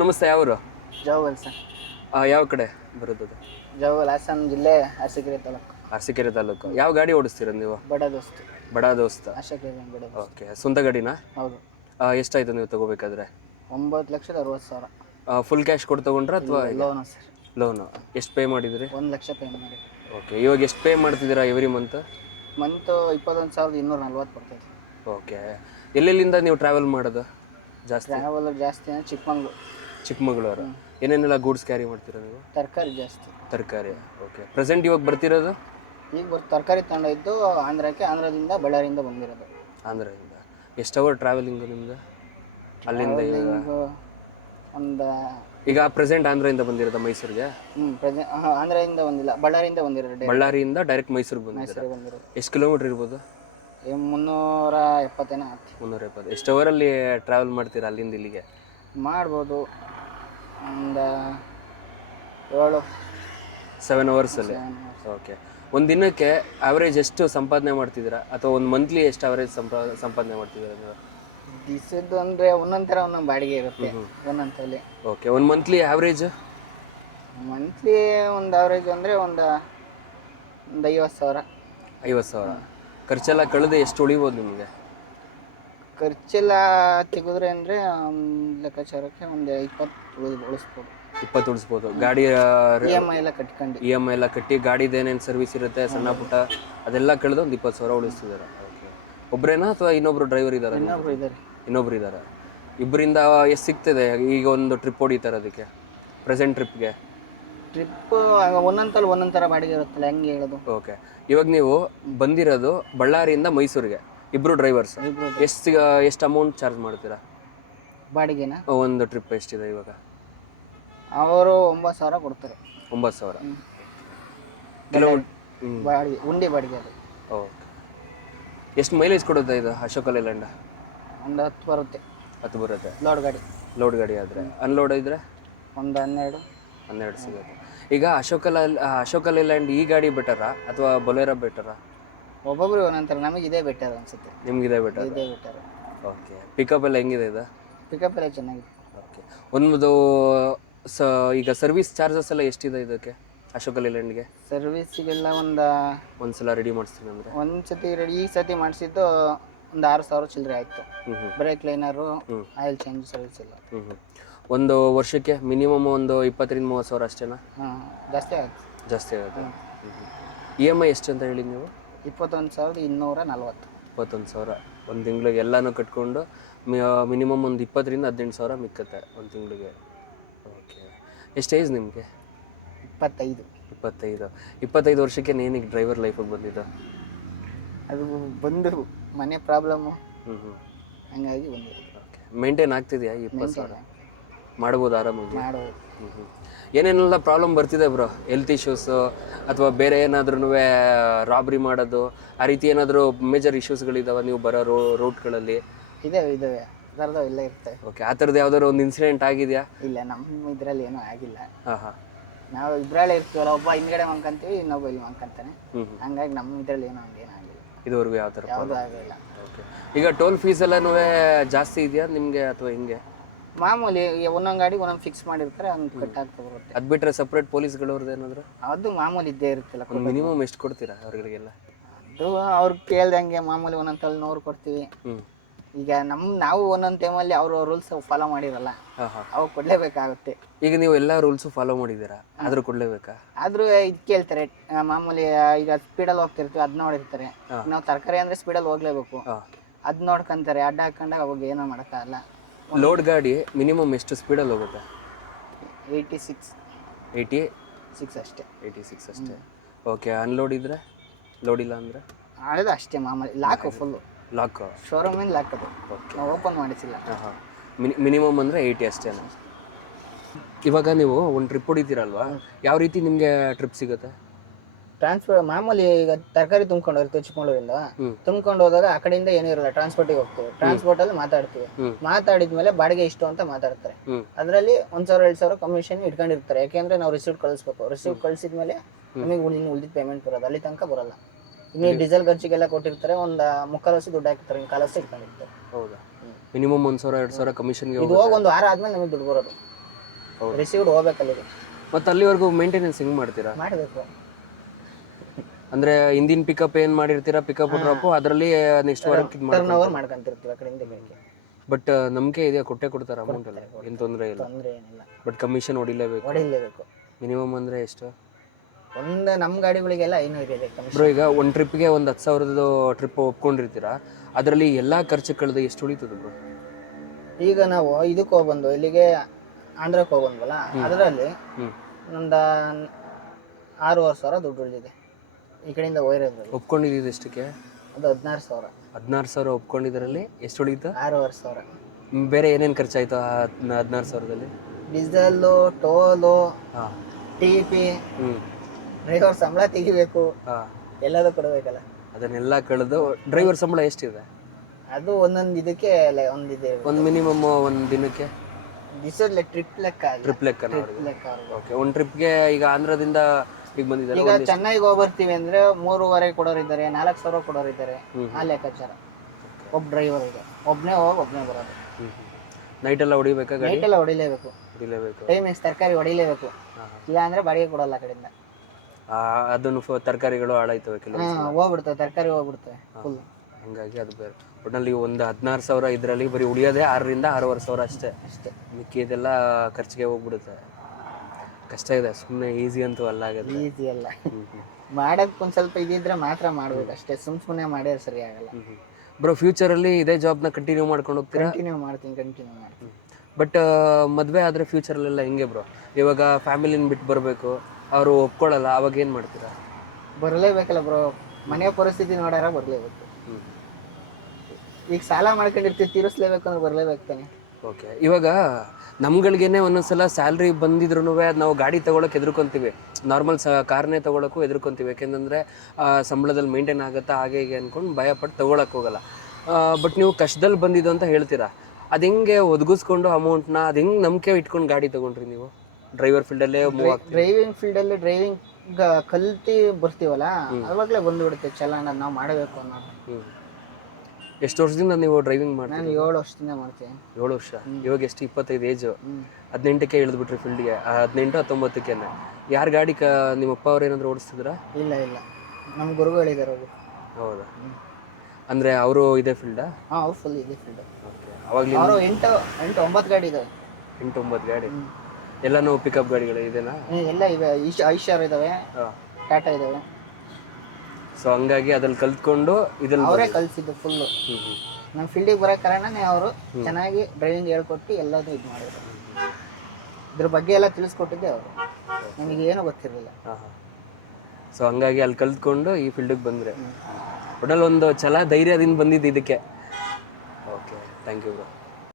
ನಮಸ್ತೆ. ಯಾವರು? ಜವಗಲ್ ಸರ್. ಯಾವ ಕಡೆ ಬರೋದು? ಜವಗಲ್ ಹಾಸನ ಜಿಲ್ಲೆ ಅರಸೀಕೆರೆ ತಾಲೂಕು. ಅರಸೀಕೆರೆ ತಾಲೂಕು. ಯಾವ ಗಾಡಿ ಓಡಿಸ್ತೀರ ನೀವು? ಬಡ ದೋಸ್ತು. ಬಡಾ ದೋಸ್ತ. ಅಶೋಕ್ ಬಡ ದೋಸ್ತು. ಓಕೆ, ಸ್ವಂತ ಗಾಡಿನಾ? ಹೌದು. ಎಷ್ಟಾಯ್ತು ನೀವು ತಗೋಬೇಕಾದ್ರೆ? 9,60,000. ಫುಲ್ ಕ್ಯಾಶ್ ಕೊಟ್ಟು ತಗೊಂಡ್ರ ಅಥವಾ ಲೋನು ಸರ್. ಲೋನು? ಎಷ್ಟು ಪೇ ಮಾಡಿದ್ರಿ? 1 ಲಕ್ಷ ಪೇ ಮಾಡಿ. ಓಕೆ, ಇವಾಗ ಎಷ್ಟು ಪೇ ಮಾಡ್ತಿದ್ದೀರಾ ಎವ್ರಿ ಮಂತ್? ಮಂತು 21,240 ಬರ್ತದೆ. ಓಕೆ, ಎಲ್ಲೆಲ್ಲಿಂದ ನೀವು ಟ್ರಾವೆಲ್ ಮಾಡೋದು ಜಾಸ್ತಿ? ಟ್ರಾವೆಲ್ ಜಾಸ್ತಿ ಅಂದರೆ ಚಿಕ್ಕಮಂಗ್ಳೂರು. ಚಿಕ್ಕಮಗಳೂರು. ಏನೇನೆಲ್ಲ ಗೂಡ್ಸ್ ಕ್ಯಾರಿ ಮಾಡ್ತೀರಾ ನೀವು? ತರಕಾರಿ ಜಾಸ್ತಿ. ತರಕಾರಿ. ಓಕೆ, ಪ್ರೆಸೆಂಟ್ ಇವಾಗ ಬರ್ತಿರೋದು? ಈಗ ತರಕಾರಿ ತಗೊಂಡೋಯ್ತು ಆಂಧ್ರಕ್ಕೆ. ಆಂಧ್ರದಿಂದ ಬಳ್ಳಾರಿಯಿಂದ ಬಂದಿರೋದು. ಆಂಧ್ರದಿಂದ. ಎಷ್ಟು ಅವರ್ ಟ್ರಾವೆಲಿಂಗು ನಿಮ್ದು ಅಲ್ಲಿಂದ? ಒಂದು ಈಗ ಪ್ರೆಸೆಂಟ್ ಆಂಧ್ರದಿಂದ ಬಂದಿರೋದು ಮೈಸೂರಿಗೆ? ಆಂಧ್ರದಿಂದ ಬಂದಿಲ್ಲ, ಬಳ್ಳಾರಿಯಿಂದ ಬಂದಿರೋದು. ಬಳ್ಳಾರಿಯಿಂದ ಡೈರೆಕ್ಟ್ ಮೈಸೂರಿಗೆ ಬಂದಿರೋದು. ಎಷ್ಟು ಕಿಲೋಮೀಟರ್ ಇರ್ಬೋದು? 370 ಆಗ್ತಿ. 370. ಎಷ್ಟು ಅವರಲ್ಲಿ ಟ್ರಾವೆಲ್ ಮಾಡ್ತೀರಾ ಅಲ್ಲಿಂದ ಇಲ್ಲಿಗೆ? ಮಾಡ್ಬೋದು ಒಂದು 7 ಅವರ್ಸಲ್ಲಿ. ಓಕೆ, ಒಂದು ದಿನಕ್ಕೆ ಆವ್ರೇಜ್ ಎಷ್ಟು ಸಂಪಾದನೆ ಮಾಡ್ತಿದ್ದೀರಾ, ಅಥವಾ ಒಂದು ಮಂತ್ಲಿ ಎಷ್ಟು ಆವ್ರೇಜ್ ಸಂಪಾದನೆ ಮಾಡ್ತಿದ್ದೀರಾ ನೀವು? ದಿವಸದ್ದು ಅಂದರೆ ಒಂದೊಂದು ಥರ ಒಂದೊಂದು ಬಾಡಿಗೆ ಇರುತ್ತೆ ಒಂದೊಂದಲ್ಲಿ. ಓಕೆ, ಒಂದು ಮಂತ್ಲಿ ಆವ್ರೇಜ್? ಮಂತ್ಲಿ ಒಂದು ಆವ್ರೇಜ್ ಅಂದರೆ ಒಂದು 50,000. 50,000. ಖರ್ಚೆಲ್ಲ ಕಳೆದು ಎಷ್ಟು ಉಳಿಬೋದು ನಿಮಗೆ? ಖರ್ಚೆಲ್ಲ ತೆಗೆದ್ರೆ ಅಂದರೆ ಲೆಕ್ಕಾಚಾರಕ್ಕೆ ಒಂದು 20 ಉಳಿಸ್ಬೋದು. 20 ಉಳಿಸ್ಬೋದು. ಗಾಡಿ EMI ಎಲ್ಲ ಕಟ್ಕೊಂಡು. EMI ಎಲ್ಲ ಕಟ್ಟಿ, ಗಾಡಿದು ಏನೇನು ಸರ್ವಿಸ್ ಇರುತ್ತೆ ಸಣ್ಣ ಪುಟ್ಟ ಅದೆಲ್ಲ ಕಳೆದು ಒಂದು 20,000 ಉಳಿಸ್ತಿದ್ದಾರೆ. ಓಕೆ, ಒಬ್ಬರೇನಾ ಅಥವಾ ಇನ್ನೊಬ್ರು ಡ್ರೈವರ್ ಇದ್ದಾರೆ? ಇನ್ನೊಬ್ರು ಇದ್ದಾರೆ. ಇಬ್ಬರಿಂದ ಎಷ್ಟು ಸಿಗ್ತದೆ ಈಗ ಒಂದು ಟ್ರಿಪ್ ಹೊಡಿತಾರೆ ಅದಕ್ಕೆ, ಪ್ರೆಸೆಂಟ್ ಟ್ರಿಪ್ಗೆ? ಟ್ರಿಪ್ ಒಂದೊಂದಲ್ಲಿ ಒಂದೊಂದು ಥರ ಬಾಡಿಗೆ ಇರುತ್ತಲ್ಲ, ಹೆಂಗೆ ಹೇಳೋದು? ಓಕೆ, ಇವಾಗ ನೀವು ಬಂದಿರೋದು ಬಳ್ಳಾರಿಯಿಂದ ಮೈಸೂರಿಗೆ, ಇಬ್ಬರು ಡ್ರೈವರ್ಸ್. ಎಷ್ಟು ಅಮೌಂಟ್ ಚಾರ್ಜ್ ಮಾಡ್ತೀರಾ ಬಾಡಿಗೆನ? ಒಂದು ಟ್ರಿಪ್ ಎಷ್ಟಿದೆ ಇವಾಗ? ಅವರು 9,000 ಕೊಡ್ತಾರೆ. 9,000 ಬಾಡಿಗೆ, ಉಂಡಿ ಬಾಡಿಗೆ ಅದು. ಓಕೆ, ಎಷ್ಟು ಮೈಲೇಜ್ ಕೊಡುತ್ತೆ ಇದು ಅಶೋಕ ಲೇಲ್ಯಾಂಡ್? ಒಂದು 10 ಬರುತ್ತೆ. 10 ಬರುತ್ತೆ. ಲೋಡ್ ಗಾಡಿ ಆದರೆ ಅನ್ಲೋಡ್ ಇದ್ರೆ ಒಂದು 12 ಸಿಗುತ್ತೆ. ಈಗ ಅಶೋಕ ಲೇಲ್ಯಾಂಡ್ ಈ ಗಾಡಿ ಬೆಟರಾ ಅಥವಾ ಬೊಲೆರೋ ಬೆಟರಾ? ಒಬ್ಬೊಬ್ರು ಒಂದೊಂಥರ. ನಮಗೆ ಇದೇ ಬೆಟರ್ ಅನ್ಸುತ್ತೆ. ನಿಮ್ಗಿದೆ ಬೆಟರ್? ಇದೇ ಬೆಟರ್. ಓಕೆ, ಪಿಕಪ್ ಎಲ್ಲ ಹೆಂಗಿದೆ ಇದು? ಪಿಕಪ್ ಎಲ್ಲ ಚೆನ್ನಾಗಿದೆ. ಓಕೆ, ಒಂದು ಈಗ ಸರ್ವಿಸ್ ಚಾರ್ಜಸ್ ಎಲ್ಲ ಎಷ್ಟಿದೆ ಇದಕ್ಕೆ ಅಶೋಕ ಲೇಲ್ಯಾಂಡ್ಗೆ? ಸರ್ವಿಸಿಗೆಲ್ಲ ಒಂದ್ಸಲ ರೆಡಿ ಮಾಡಿಸ್ತೀನಿ ಅಂದರೆ? ಒಂದು ಸತಿ ರೆಡಿ. ಈ ಸತಿ ಮಾಡಿಸಿದ್ದು ಒಂದು 6,000 ಚಿಲ್ಲರೆ ಆಯಿತು. Brake liner, oil change service ಎಲ್ಲ. ಒಂದು ವರ್ಷಕ್ಕೆ ಮಿನಿಮಮ್ ಒಂದು 20,000-30,000 ಅಷ್ಟೇನಾ? ಜಾಸ್ತಿ ಆಗುತ್ತೆ. ಜಾಸ್ತಿ ಆಗುತ್ತೆ. EMI ಎಷ್ಟು ಅಂತ ಹೇಳಿ ನೀವು? 21,240. 21,000 ಒಂದು ತಿಂಗಳಿಗೆ ಎಲ್ಲನೂ ಕಟ್ಕೊಂಡು ಮಿನಿಮಮ್ ಒಂದು 20,000-18,000 ಮಿಕ್ಕತ್ತೆ ಒಂದು ತಿಂಗಳಿಗೆ. ಓಕೆ, ಎಷ್ಟು ಏಜ್ ನಿಮಗೆ? 25. 25 ವರ್ಷಕ್ಕೆ ಏನಕ್ಕೆ ಡ್ರೈವರ್ ಲೈಫಿಗೆ ಬಂದಿದ್ದು? ಅದು ಬಂದು ಮನೆ ಪ್ರಾಬ್ಲಮ್ಮು, ಹಂಗಾಗಿ ಬಂದಿದ್ದು. Okay, maintain ಆಗ್ತಿದೆಯಾ? 20,000 ಮಾಡ್ಬೋದು ಆರಾಮಾಗಿ? ಮಾಡ್ಬೋದು. ಏನೇನೆಲ್ಲ ಪ್ರಾಬ್ಲಮ್ ಬರ್ತಿದೆ ಬ್ರೋ? ಹೆಲ್ತ್ ಇಶ್ಯೂಸು ಅಥವಾ ಬೇರೆ ಏನಾದ್ರೂ ರಾಬ್ರಿ ಮಾಡೋದು, ಆ ರೀತಿ ಏನಾದರೂ ಮೇಜರ್ ಇಶ್ಯೂಸ್ಗಳಿದಾವೆ ನೀವು ಬರೋ ರೂಟ್ಗಳಲ್ಲಿ? ಇದಾವೆ ಥರದ್ದು ಎಲ್ಲ ಇರ್ತವೆ. ಓಕೆ, ಆ ಥರದ್ದು ಯಾವ್ದಾದ್ರು ಒಂದು ಇನ್ಸಿಡೆಂಟ್ ಆಗಿದೆಯಾ? ಇಲ್ಲ, ನಮ್ಮ ಇದರಲ್ಲಿ ಏನೂ ಆಗಿಲ್ಲ. ಹಾಂ. ನಾವು ಇಬ್ಬರಲ್ಲೇ ಇರ್ತೀವಲ್ಲ, ಒಬ್ಬ ಹಿಂದ್ಗಡೆ ಮಂಕಂತೀವಿ, ಇನ್ನೊಬ್ಬ ಇಲ್ಲಿ ಮಂಕಂತಾನೆ. ಹಂಗಾಗಿ ನಮ್ಮ ಇದರಲ್ಲಿ ಏನೂ ಹಂಗೇನಾಗಿಲ್ಲ. ಇದುವರೆಗೂ ಯಾವ ಥರ ಯಾವುದೂ ಆಗಿಲ್ಲ. ಓಕೆ, ಈಗ ಟೋಲ್ ಫೀಸ್ ಎಲ್ಲನೂ ಜಾಸ್ತಿ ಇದೆಯಾ ನಿಮಗೆ ಅಥವಾ ಹಿಂಗೆ? ಮಾಮೂಲಿ ಒಂದೊಂದು ಗಾಡಿ ಒಂದೊಂದು ಫಿಕ್ಸ್ ಮಾಡಿರ್ತಾರೆ, ಹಂಗೆ ಕಟ್ಟಾಗ್ತಾ ಬರುತ್ತೆ. ಅದು ಬಿಟ್ಟರೆ ಸಪ್ರೇಟ್ ಪೊಲೀಸ್ಗಳವ್ರದ್ದು ಏನಾದರೂ? ಅದು ಮಾಮೂಲಿ ಇದ್ದೇ ಇರುತ್ತಲ್ಲ. ಮಿನಿಮಮ್ ಎಷ್ಟು ಕೊಡ್ತೀರಾ ಅವ್ರಿಗೆಲ್ಲ? ಅದು ಅವ್ರಿಗೆ ಕೇಳ್ದಂಗೆ ಮಾಮೂಲಿ ಒಂದೊಂದಲ್ಲಿ 100 ಕೊಡ್ತೀವಿ. ಈಗ ನಾವು ಒಂದೊಂದು ಟೈಮಲ್ಲಿ ಅವರು ರೂಲ್ಸ್ ಫಾಲೋ ಮಾಡಿರಲ್ಲ, ಅವಾಗ ಕೊಡಲೇಬೇಕಾಗುತ್ತೆ. ಈಗ ನೀವು ಎಲ್ಲ ರೂಲ್ಸು ಫಾಲೋ ಮಾಡಿದ್ದೀರಾ, ಆದರೂ ಕೊಡಲೇಬೇಕಾ? ಆದರೂ ಇದು ಕೇಳ್ತಾರೆ ಮಾಮೂಲಿ. ಈಗ ಸ್ಪೀಡಲ್ಲಿ ಹೋಗ್ತಿರ್ತೀವಿ, ಅದು ನೋಡಿರ್ತಾರೆ. ನಾವು ತರಕಾರಿ ಅಂದರೆ ಸ್ಪೀಡಲ್ಲಿ ಹೋಗ್ಲೇಬೇಕು, ಅದು ನೋಡ್ಕೊಂತಾರೆ. ಅಡ್ಡ ಹಾಕೊಂಡಾಗ ಅವಾಗ ಏನೋ ಮಾಡೋಕ್ಕಾಗಲ್ಲ. ಲೋಡ್ ಗಾಡಿ ಮಿನಿಮಮ್ ಎಷ್ಟು ಸ್ಪೀಡಲ್ಲಿ ಹೋಗುತ್ತೆ? 86 ಅಷ್ಟೇ. 86 ಅಷ್ಟೇ. ಓಕೆ, ಅನ್ಲೋಡ್ ಇದ್ದರೆ? ಲೋಡ್ ಇಲ್ಲ ಅಂದರೆ? ಅದು ಅಷ್ಟೇ ಮಾಮೂಲಿ. ಲಾಕು ಫುಲ್ಲು. ಲಾಕ್ ಶೋರೂಮಿಂದ ಲಾಕ್ ಅದು. ನಾವು ಓಪನ್ ಮಾಡಿಸಿಲ್ಲ. ಮಿನಿಮಮ್ ಅಂದರೆ 80 ಅಷ್ಟೇ. ಇವಾಗ ನೀವು ಒಂದು ಟ್ರಿಪ್ ಹೊಡಿತೀರಲ್ವಾ, ಯಾವ ರೀತಿ ನಿಮಗೆ ಟ್ರಿಪ್ ಸಿಗುತ್ತೆ? ಟ್ರಾನ್ಸ್ಪೋರ್ಟ್ ಮಾಮೂಲಿ. ಈಗ ತರಕಾರಿ ತುಂಬ್ಕೊಂಡು ಹೋಗ್ತೀವಿ ಚಿಕ್ಕಮಗಳೂರಿಂದ. ತುಂಬ್ಕೊಂಡು ಹೋದಾಗ ಆ ಕಡೆಯಿಂದ ಏನೂ ಇರಲ್ಲ, ಟ್ರಾನ್ಸ್ಪೋರ್ಟಿಗೆ ಹೋಗ್ತೀವಿ. ಟ್ರಾನ್ಸ್ಪೋರ್ಟಲ್ಲಿ ಮಾತಾಡ್ತೀವಿ. ಮಾತಾಡಿದ್ಮೇಲೆ ಬಾಡಿಗೆ ಇಷ್ಟು ಅಂತ ಮಾತಾಡ್ತಾರೆ. ಅದರಲ್ಲಿ 1,000-2,000 ಕಮಿಷನ್ ಇಟ್ಕೊಂಡಿರ್ತಾರೆ. ಯಾಕೆಂದ್ರೆ ನಾವು ರಿಸೀವ್ಟ್ ಕಳಿಸ್ಬೇಕು. ರಿಸೀವ್ಟ್ ಕಳಿಸಿದ್ಮೇಲೆ ನಮಗೆ ಉಳಿದಿದ್ದ ಪೇಮೆಂಟ್ ಬರೋದು. ಅಲ್ಲಿ ತನಕ ಬರಲ್ಲ. ಇನ್ನು ಡೀಸೆಲ್ ಖರ್ಚಿಗೆಲ್ಲ ಕೊಟ್ಟಿರ್ತಾರೆ. ಒಂದು 3/4 ವರ್ಷ ದುಡ್ಡು ಹಾಕಿರ್ತಾರೆ, 1/4 ವರ್ಷ ಇಟ್ಕೊಂಡಿರ್ತಾರೆ. ಹೌದಾ? ಮಿನಿಮಮ್ 1,000-2,000 ಕಮಿಷನ್ಗೆ ಇದು ಹೋಗಿ ಒಂದು ವಾರ ಆದ್ಮೇಲೆ ನಮಗೆ ದುಡ್ಡು ಬರೋದು. ರಿಸೀವ್ಡ್ ಹೋಗ್ಬೇಕಲ್ಲ ಇದು ಮತ್ತು ಅಲ್ಲಿವರೆಗೂ ಮೇಂಟೆನೆನ್ಸ್ ಹೆಂಗೆ ಮಾಡ್ತೀರಾ? ಮಾಡಬೇಕು. ಅಂದರೆ ಹಿಂದಿನ ಪಿಕಪ್ ಏನು ಮಾಡಿರ್ತೀರಾ, ಪಿಕಪ್ ಡ್ರಾಪು ಅದರಲ್ಲಿ ನೆಕ್ಸ್ಟ್ ವಾರಕ್ಕೆ ಇದು ಟರ್ನ್ ಓವರ್ ಮಾಡ್ಕೊಂತಿರ್ತೀವಿ ಆ ಕಡೆಯಿಂದ ಈ ಕಡೆಗೆ. ಬಟ್ ನಂಬಿಕೆ ಇದೆಯಾ ಕೊಟ್ಟೆ ಕೊಡ್ತಾರೆ ಅಮೌಂಟ್ ಎಲ್ಲ, ಏನು ತೊಂದರೆ ಇಲ್ಲ. ತೊಂದರೆ ಏನಿಲ್ಲ, ಬಟ್ ಕಮಿಷನ್ ಹೊಡಿಲೇಬೇಕು. ಹೊಡಿಲೇಬೇಕು. ಮಿನಿಮಮ್ ಅಂದರೆ ಎಷ್ಟು? ಒಂದು ನಮ್ಮ ಗಾಡಿಗಳಿಗೆಲ್ಲ 500 ಇದೆ ಕಮಿಷನ್. ಬ್ರೋ ಈಗ ಒಂದು ಟ್ರಿಪ್ಗೆ ಒಂದು 10,000 ಟ್ರಿಪ್ ಒಪ್ಕೊಂಡಿರ್ತೀರಾ, ಅದರಲ್ಲಿ ಎಲ್ಲ ಖರ್ಚು ಕಳೆದು ಎಷ್ಟು ಉಳಿತದೆ ಬ್ರೋ? ಈಗ ನಾವು ಇದಕ್ಕೆ ಹೋಗ್ಬಂದು ಇಲ್ಲಿಗೆ ಆಂಧ್ರಕ್ಕೆ ಹೋಗ್ಬಂದ್ವಲ್ಲ, ಅದರಲ್ಲಿ ಒಂದು 6,500 ದುಡ್ಡು ಉಳಿದಿದೆ ಈ ಕಡೆಯಿಂದ ಹೋಗಿರೋದ್ರಲ್ಲಿ. ಒಪ್ಕೊಂಡಿದ್ದು ಎಷ್ಟಕ್ಕೆ? ಅದು 16,000. 16,000 ಒಪ್ಕೊಂಡಿದ್ದರಲ್ಲಿ ಎಷ್ಟು ಉಳಿತು? 6,500. ಬೇರೆ ಏನೇನು ಖರ್ಚಾಯ್ತು ಆ 16,000ದಲ್ಲಿ? ಡೀಸೆಲ್ಲು, ಟೋಲು, ಹಾಂ, ಟಿ ಪಿ, ಡ್ರೈವರ್ ಸಂಬಳ ತೆಗಿಬೇಕು, ಹಾಂ, ಎಲ್ಲದೂ ಕೊಡಬೇಕಲ್ಲ. ಅದನ್ನೆಲ್ಲ ಕಳೆದು ಡ್ರೈವರ್ ಸಂಬಳ ಎಷ್ಟಿದೆ? ಅದು ಒಂದೊಂದು ಇದಕ್ಕೆ ಒಂದಿದೆ. ಒಂದು ಮಿನಿಮಮ್ ಒಂದು ದಿನಕ್ಕೆ ಡೀಸೆಲ್ ಟ್ರಿಪ್ ಲೆಕ್ಕ ಟ್ರಿಪ್ ಲೆಕ್ಕ? ಲೆಕ್ಕ. ಓಕೆ, ಒಂದು ಟ್ರಿಪ್ಗೆ ಈಗ ಆಂಧ್ರದಿಂದ ಈಗ ಬಂದಿದ್ದಾರೆ, ಈಗ ಚೆನ್ನೈಗೆ ಹೋಗಿ ಬರ್ತೀವಿ ಅಂದ್ರೆ 3,500 ಕೊಡೋರಿದ್ದಾರೆ, 4,000 ಕೊಡೋರಿದ್ದಾರೆ. ಆ ಲೆಕ್ಕಾಚಾರ ಒಬ್ಬ ಡ್ರೈವರ್ ಇದೆ, ಒಬ್ಬನೇ ಹೋಗಿ ಒಬ್ಬನೇ ಬರೋದು. ನೈಟ್ ಎಲ್ಲ ಹೊಡಿಬೇಕಾ ಗಾಡಿ? ನೈಟ್ ಎಲ್ಲ ಹೊಡಿಲೇಬೇಕು, ಹೊಡಿಲೇಬೇಕು. ಟೈಮಿಂಗ್ಸ್ ತರಕಾರಿ ಹೊಡಿಲೇಬೇಕು, ಇಲ್ಲ ಅಂದ್ರೆ ಬಾಡಿಗೆ ಕೊಡಲ್ಲ ಆ ಕಡೆಯಿಂದ. ಅದನ್ನು ತರಕಾರಿಗಳು ಹಾಳಾಯ್ತವೆ ಕೆಲವು, ಹೋಗ್ಬಿಡ್ತವೆ, ತರಕಾರಿ ಹೋಗ್ಬಿಡ್ತವೆ ಫುಲ್. ಹಂಗಾಗಿ ಅದು ಬೇರೆ. ಒಟ್ಟಿನಲ್ಲಿ ಒಂದು 16,000 ಇದರಲ್ಲಿ ಬರೀ ಉಳಿಯೋದೇ 6,000 6,500 ಅಷ್ಟೇ. ಮಿಕ್ಕಿದೆಲ್ಲ ಖರ್ಚಿಗೆ ಹೋಗ್ಬಿಡುತ್ತೆ. ಕಷ್ಟ ಇದೆ, ಸುಮ್ಮನೆ ಈಸಿ ಅಂತೂ ಅಲ್ಲ ಆಗೋದು. ಈಸಿ ಅಲ್ಲ, ಮಾಡೋದಕ್ಕೆ ಒಂದು ಸ್ವಲ್ಪ ಇದಿದ್ರೆ ಮಾತ್ರ ಮಾಡ್ಬೇಕು ಅಷ್ಟೇ, ಸುಮ್ಮನೆ ಮಾಡಿದ್ರೆ ಸರಿ ಆಗಲ್ಲ. ಬ್ರೋ ಫ್ಯೂಚರಲ್ಲಿ ಇದೇ ಜಾಬ್ನ ಕಂಟಿನ್ಯೂ ಮಾಡ್ಕೊಂಡು ಹೋಗ್ತೀರಾ? ಕಂಟಿನ್ಯೂ ಮಾಡ್ತೀನಿ. ಬಟ್ ಮದುವೆ ಆದರೆ ಫ್ಯೂಚರಲ್ಲೆಲ್ಲ ಹೆಂಗೆ ಬ್ರೋ? ಇವಾಗ ಫ್ಯಾಮಿಲಿನ ಬಿಟ್ಟು ಬರಬೇಕು, ಅವರು ಒಪ್ಕೊಳ್ಳಲ್ಲ, ಅವಾಗ ಏನು ಮಾಡ್ತೀರಾ? ಬರಲೇಬೇಕಲ್ಲ ಬ್ರೋ, ಮನೆ ಪರಿಸ್ಥಿತಿ ನೋಡ್ಯಾರ ಬರಲೇಬೇಕು. ಈಗ ಸಾಲ ಮಾಡ್ಕೊಂಡಿರ್ತೀವಿ, ತೀರಿಸ್ಲೇಬೇಕು ಅಂದ್ರೆ ಬರಲೇಬೇಕು ತಾನೆ. ಓಕೆ, ಇವಾಗ ನಮ್ಗಳಿಗೇನೆ ಒಂದೊಂದ್ಸಲ ಸ್ಯಾಲ್ರಿ ಬಂದಿದ್ರು ನಾವು ಗಾಡಿ ತೊಗೊಳಕ್ಕೆ ಎದುರ್ಕೊಂತೀವಿ, ನಾರ್ಮಲ್ ಕಾರ್ನೇ ತೊಗೊಳಕ್ಕೂ ಎದುರ್ಕೊಂತೀವಿ. ಯಾಕೆಂದರೆ ಸಂಬಳದಲ್ಲಿ ಮೇಂಟೈನ್ ಆಗುತ್ತಾ ಹಾಗೆ ಹೀಗೆ ಅಂದ್ಕೊಂಡು ಭಯಪಟ್ಟು ತೊಗೊಳಕ್ಕೆ ಹೋಗಲ್ಲ. ಬಟ್ ನೀವು ಕಷ್ಟದಲ್ಲಿ ಬಂದಿದ್ದು ಅಂತ ಹೇಳ್ತೀರಾ, ಅದು ಹೆಂಗೆ ಒದಗಿಸ್ಕೊಂಡು ಅಮೌಂಟ್ನ ಅದು ಹೆಂಗೆ ನಂಬಿಕೆ ಇಟ್ಕೊಂಡು ಗಾಡಿ ತೊಗೊಂಡ್ರಿ ನೀವು? ಡ್ರೈವರ್ ಫೀಲ್ಡಲ್ಲೇ ಮೂವ್ ಆಗ್ತೀವಿ, ಡ್ರೈವಿಂಗ್ ಫೀಲ್ಡಲ್ಲಿ ಡ್ರೈವಿಂಗ್ ಕಲ್ತಿ ಬರ್ತೀವಲ್ಲ, ಅವಾಗಲೇ ಬಂದುಬಿಡುತ್ತೆ ಚಲನ ನಾವು ಮಾಡಬೇಕು ಅನ್ನೋದು. ಎಷ್ಟು ವರ್ಷದಿಂದ ನೀವು ಡ್ರೈವಿಂಗ್ ಮಾಡ್ತೀವಿ? ನಾನು 7 ವರ್ಷದಿಂದ ಮಾಡ್ತೀನಿ. 7 ವರ್ಷ. ಇವಾಗ ಎಷ್ಟು 25 ಏಜು, 18ಕ್ಕೆ ಇಳಿದ್ಬಿಟ್ರಿ ಫೀಲ್ಡ್ಗೆ? 18 19ಕ್ಕೇನೆ. ಯಾರು ಗಾಡಿ ನಿಮ್ಮ ಅಪ್ಪ ಅವ್ರು ಏನಾದರೂ ಓಡಿಸ್ತಿದ್ರಾ? ಇಲ್ಲ, ನಮ್ಮ ಗುರುಗಳಿದ್ದಾರೆ ಅವರು. ಹೌದಾ? ಅಂದರೆ ಅವರು ಇದೇ ಫೀಲ್ಡಾ? ಹಾಂ, ಅವ್ರು ಫುಲ್ ಇದೇ ಫೀಲ್ಡ್. ಓಕೆ, ಅವಾಗಲೇ ಅವರು 8-9 ಗಾಡಿ ಇದ್ದಾವೆ. 8-9 ಗಾಡಿ ಎಲ್ಲನೂ ಪಿಕಪ್ ಗಾಡಿಗಳು ಇದೆನಾ? ಎಲ್ಲ ಇವೆ, ಐಶರ್ ಇದ್ದಾವೆ, ಟಾಟಾ ಇದ್ದಾವೆ. ಸೊ ಹಂಗಾಗಿ ಅದ್ರಲ್ಲಿ ಕಲ್ತ್ಕೊಂಡು ಇದ್ರಲ್ಲಿ ಅವರೇ ಕಲಿಸಿದ್ದು ಫುಲ್ಲು. ನಮ್ಮ ಫೀಲ್ಡಿಗೆ ಬರೋ ಕಾರಣನೇ ಅವರು ಚೆನ್ನಾಗಿ ಡ್ರೈವಿಂಗ್ ಹೇಳ್ಕೊಟ್ಟು ಎಲ್ಲದೂ ಇದು ಮಾಡಿದ್ರು. ಇದ್ರ ಬಗ್ಗೆ ಎಲ್ಲ ತಿಳಿಸ್ಕೊಟ್ಟಿದ್ದೆ ಅವರು, ನನಗೆ ಏನೂ ಗೊತ್ತಿರಲಿಲ್ಲ. ಸೊ ಹಂಗಾಗಿ ಅಲ್ಲಿ ಕಲ್ತ್ಕೊಂಡು ಈ ಫೀಲ್ಡಿಗೆ ಬಂದರೆ ಒಟ್ಟಲ್ಲಿ ಒಂದು ಛಲ ಧೈರ್ಯದಿಂದ ಬಂದಿದ್ದು ಇದಕ್ಕೆ. Okay, thank you bro.